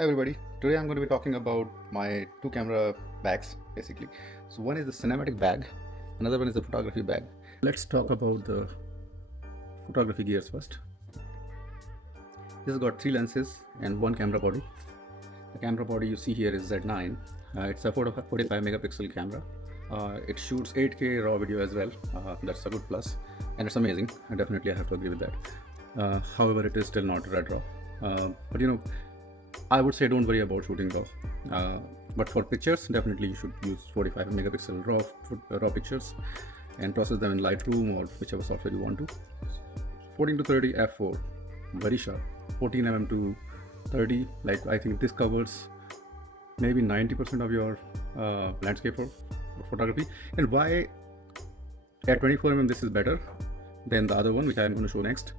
Hi everybody, today I'm going to be talking about my two camera bags basically. So one is the cinematic bag, another one is the photography bag. Let's talk about the photography gears first. This has got three lenses and one camera body. The camera body you see here is Z9. It's a 45 megapixel camera. It shoots 8K raw video as well. That's a good plus and it's amazing. Definitely I have to agree with that. However, it is still not red raw. But I would say don't worry about shooting raw, but for pictures definitely you should use 45 megapixel raw pictures and process them in Lightroom or whichever software you want to. 14 to 30 f4, very sharp. 14 mm to 30, like I think this covers maybe 90% of your landscape for photography. And why at 24 mm this is better than the other one, which I am going to show next,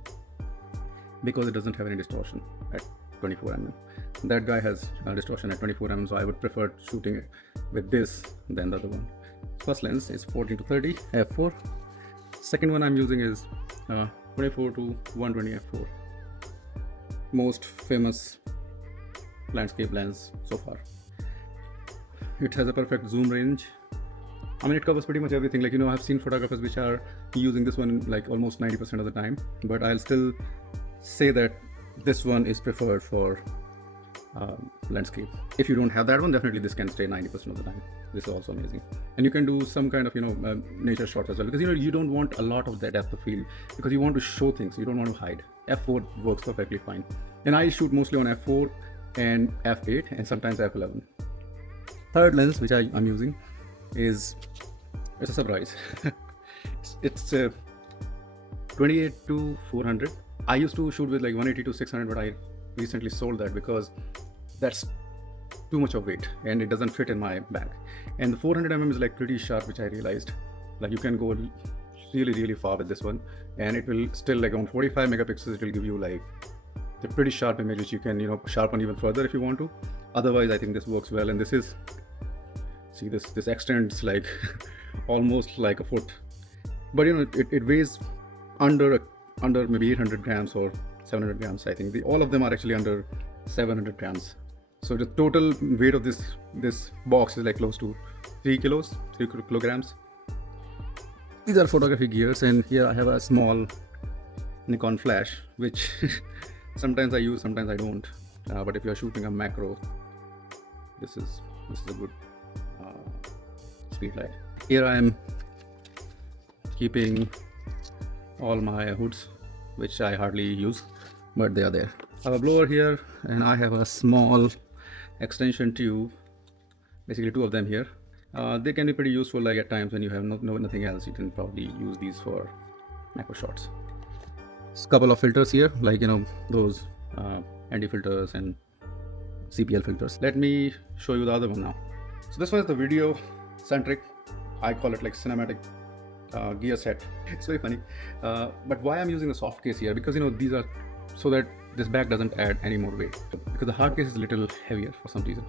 because it doesn't have any distortion at 24 mm. That guy has distortion at 24 mm, so I would prefer shooting it with this than the other one. First lens is 14 to 30 f4. Second one I'm using is 24 to 120 f4. Most famous landscape lens so far. It has a perfect zoom range. I mean, it covers pretty much everything. Like, I've seen photographers which are using this one like almost 90% of the time, but I'll still say that this one is preferred for landscape. If you don't have that one, definitely this can stay 90% of the time. This is also amazing, and you can do some kind of nature shots as well, because you don't want a lot of that depth of field, because you want to show things, you don't want to hide. F4 works perfectly fine, and I shoot mostly on f4 and f8 and sometimes f11. Third lens which I'm using is, it's a surprise. It's 28 to 400. I used to shoot with like 180 to 600, but I recently sold that because that's too much of weight and it doesn't fit in my bag. And the 400 mm is like pretty sharp, which I realized. Like you can go really far with this one, and it will still, like on 45 megapixels, it will give you like the pretty sharp image, which you can sharpen even further if you want to. Otherwise, I think this works well. And this is, see, this extends like almost like a foot, but it weighs under maybe 800 grams or 700 grams. I think all of them are actually under 700 grams. So the total weight of this box is like close to 3 kilograms. These are photography gears, and here I have a small Nikon flash, which sometimes I use, sometimes I don't. But if you are shooting a macro, this is a good Speedlight. Here I am keeping all my hoods, which I hardly use, but they are there. I have a blower here, and I have a small extension tube, basically two of them here. They can be pretty useful, like at times when you have nothing else, you can probably use these for macro shots. A couple of filters here, like those ND filters and CPL filters. Let me show you the other one now. So this one is the video centric, I call it like cinematic gear set. It's very funny, but why I'm using the soft case here, because these are so that this bag doesn't add any more weight, because the hard case is a little heavier for some reason,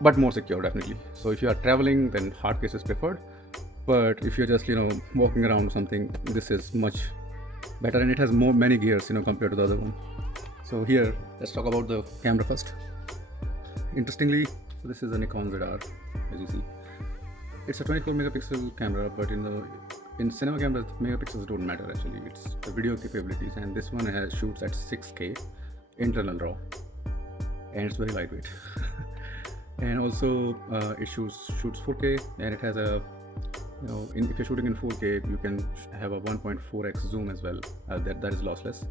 but more secure definitely. So if you are traveling, then hard case is preferred, but if you're just walking around or something, this is much better, and it has many gears compared to the other one. So here, let's talk about the camera first. Interestingly, this is a Nikon ZR, as you see. It's a 24 megapixel camera, but in cinema cameras, megapixels don't matter actually. It's the video capabilities, and this one shoots at 6K internal RAW, and it's very lightweight. And also it shoots 4K, and it has a if you're shooting in 4K, you can have a 1.4x zoom as well. That is lossless.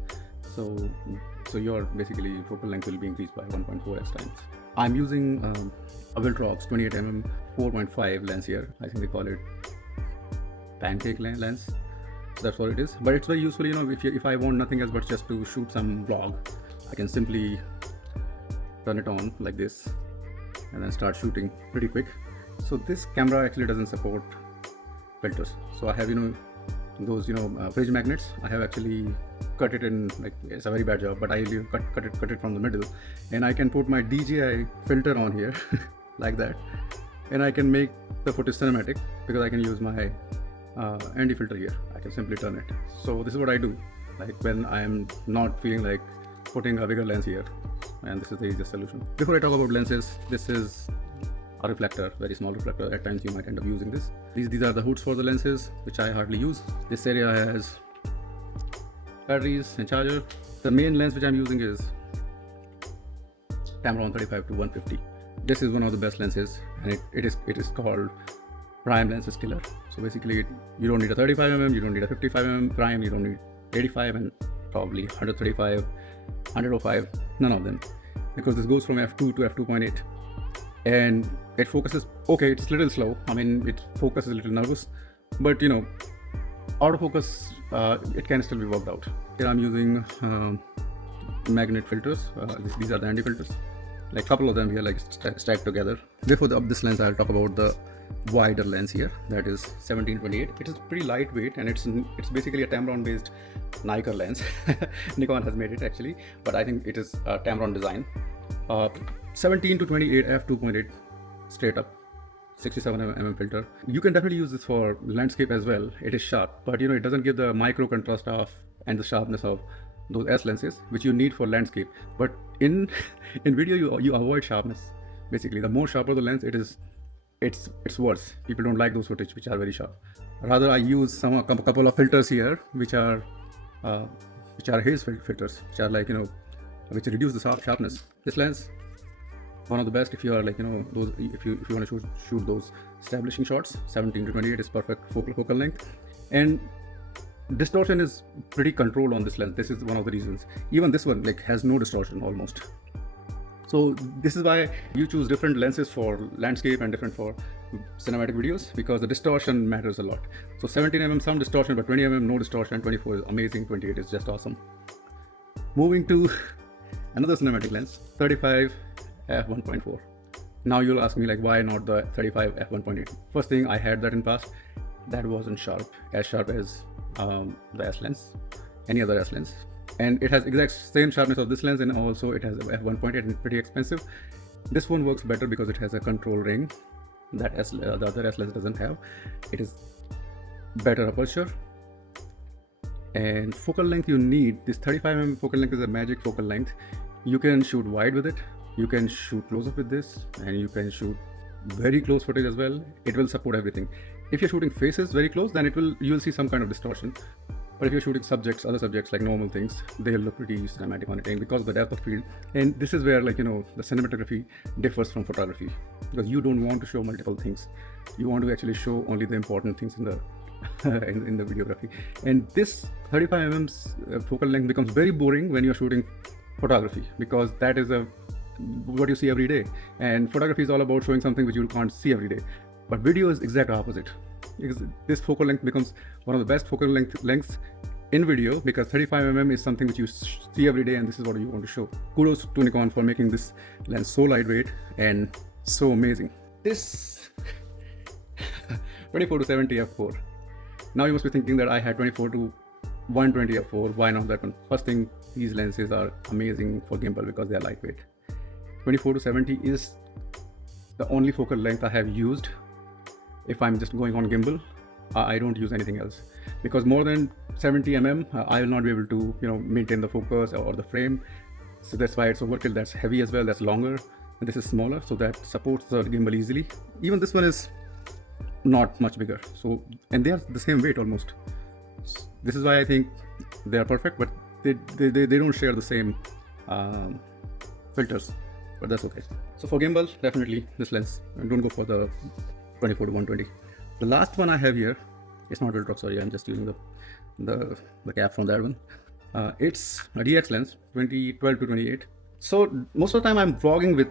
So your basically focal length will be increased by 1.4x times. I'm using a Viltrox 28mm 4.5 lens here. I think they call it Pancake lens. So that's what it is. But it's very useful, if I want nothing else but just to shoot some vlog, I can simply turn it on like this and then start shooting pretty quick. So this camera actually doesn't support filters. So I have those fridge magnets. I have actually cut it in, like, it's a very bad job, but I cut it from the middle, and I can put my DJI filter on here like that, and I can make the footage cinematic because I can use my ND filter here. I can simply turn it. So this is what I do, like when I am not feeling like putting a bigger lens here. and this is the easiest solution. Before I talk about lenses, this is a reflector, very small reflector. At times you might end up using this. These are the hoods for the lenses, which I hardly use. This area has batteries and charger. The main lens which I'm using is Tamron 35 to 150. This is one of the best lenses, and it is called prime lenses killer. So basically, you don't need a 35mm, you don't need a 55mm prime, you don't need 85 and probably 135, 105, none of them, because this goes from f2 to f2.8, and it focuses okay. It's a little slow. I mean, it focuses a little nervous, but you know, autofocus it can still be worked out. Here I'm using magnet filters. These are the anti filters, like a couple of them here, like stacked together. Before this lens, I'll talk about the wider lens here, that is 17-28. It is pretty lightweight, and it's basically a Tamron based Nikon lens. Nikon has made it actually, but I think it is a Tamron design. 17-28 f2.8 straight up, 67mm filter. You can definitely use this for landscape as well. It is sharp, but you know, it doesn't give the micro contrast of and the sharpness of those S lenses which you need for landscape. But in video you avoid sharpness. Basically, the more sharper the lens, it's worse. People don't like those footage which are very sharp. Rather, I use a couple of filters here which are haze filters, which are like, you know, which reduce the sharpness. This lens, one of the best if you are like, you know, those if you want to shoot those establishing shots. 17-28 is perfect focal length, and distortion is pretty controlled on this lens. This is one of the reasons. Even this one like has no distortion almost. So this is why you choose different lenses for landscape and different for cinematic videos, because the distortion matters a lot. So 17mm some distortion, but 20mm no distortion. 24 is amazing. 28 is just awesome. Moving to another cinematic lens, 35 f1.4. Now you'll ask me like, why not the 35 f1.8? First thing, I had that in past. That wasn't as sharp as the S lens, any other S lens. And it has exact same sharpness of this lens, and also it has a f1.8 and pretty expensive. This one works better because it has a control ring that the other S lens doesn't have. It is better aperture and focal length. You need this 35mm focal length is a magic focal length. You can shoot wide with it, you can shoot close up with this, and you can shoot very close footage as well. It will support everything. If you're shooting faces very close, then you'll see some kind of distortion. But if you're shooting other subjects like normal things, they'll look pretty cinematic on it, because of the depth of field. And this is where, like, you know, the cinematography differs from photography, because you don't want to show multiple things. You want to actually show only the important things in the in the videography. And this 35mm focal length becomes very boring when you're shooting photography, because that is what you see every day. And photography is all about showing something which you can't see every day. But video is exact opposite. This focal length becomes one of the best focal lengths in video, because 35mm is something which you see every day, and this is what you want to show. Kudos to Nikon for making this lens so lightweight and so amazing. This 24-70 f4. Now you must be thinking that I had 24-120 f4. Why not that one? First thing, these lenses are amazing for gimbal because they are lightweight. 24-70 is the only focal length I have used. If I'm just going on gimbal, I don't use anything else, because more than 70mm I will not be able to, you know, maintain the focus or the frame. So that's why it's overkill. That's heavy as well, that's longer, and this is smaller, so that supports the gimbal easily. Even this one is not much bigger, so, and they are the same weight almost. This is why I think they are perfect, but they don't share the same filters, but that's okay. So for gimbal, definitely this lens, and don't go for the 24-120. The last one I have here, it's not Viltrox, sorry, I'm just using the cap from that one. It's a DX lens, 12-28. So most of the time I'm vlogging with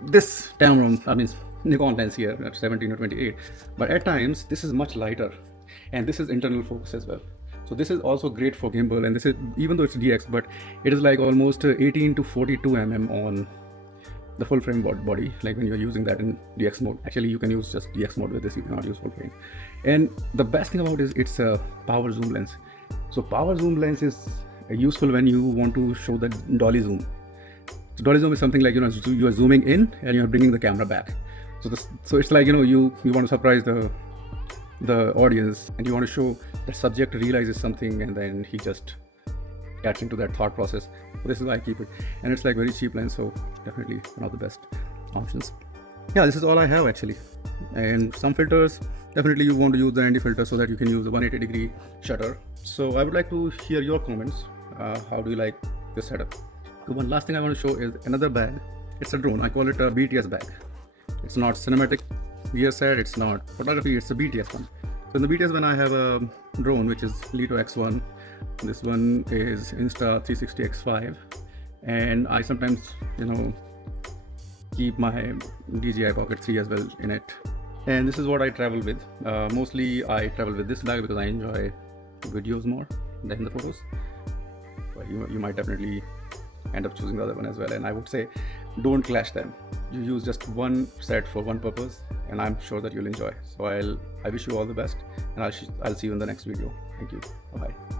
this Tamron, Nikon lens here at 17-28. But at times this is much lighter, and this is internal focus as well. So this is also great for gimbal, and this is, even though it's DX, but it is like almost 18-42mm on the full frame body, like when you're using that in DX mode. Actually, you can use just DX mode with this, you cannot use full frame. And the best thing about it is it's a power zoom lens. So power zoom lens is useful when you want to show the dolly zoom. So dolly zoom is something like, you know, you are zooming in and you're bringing the camera back. So it's like, you know, you want to surprise the audience, and you want to show the subject realizes something, and then he just catching to that thought process. So this is why I keep it, and it's like very cheap lens, so definitely one of the best options. Yeah, this is all I have actually. And some filters, definitely you want to use the ND filter so that you can use the 180-degree shutter. So I would like to hear your comments. How do you like this setup? So one last thing I want to show is another bag. It's a drone. I call it a BTS bag. It's not cinematic gear set, it's not photography, it's a BTS one. So in the BTS one I have a drone which is Lito X1. This one is Insta360 X5, and I sometimes, keep my DJI Pocket 3 as well in it. And this is what I travel with. Mostly I travel with this bag because I enjoy videos more than the photos. But you might definitely end up choosing the other one as well, and I would say don't clash them. You use just one set for one purpose, and I'm sure that you'll enjoy. So I wish you all the best, and I'll see you in the next video. Thank you. Bye bye.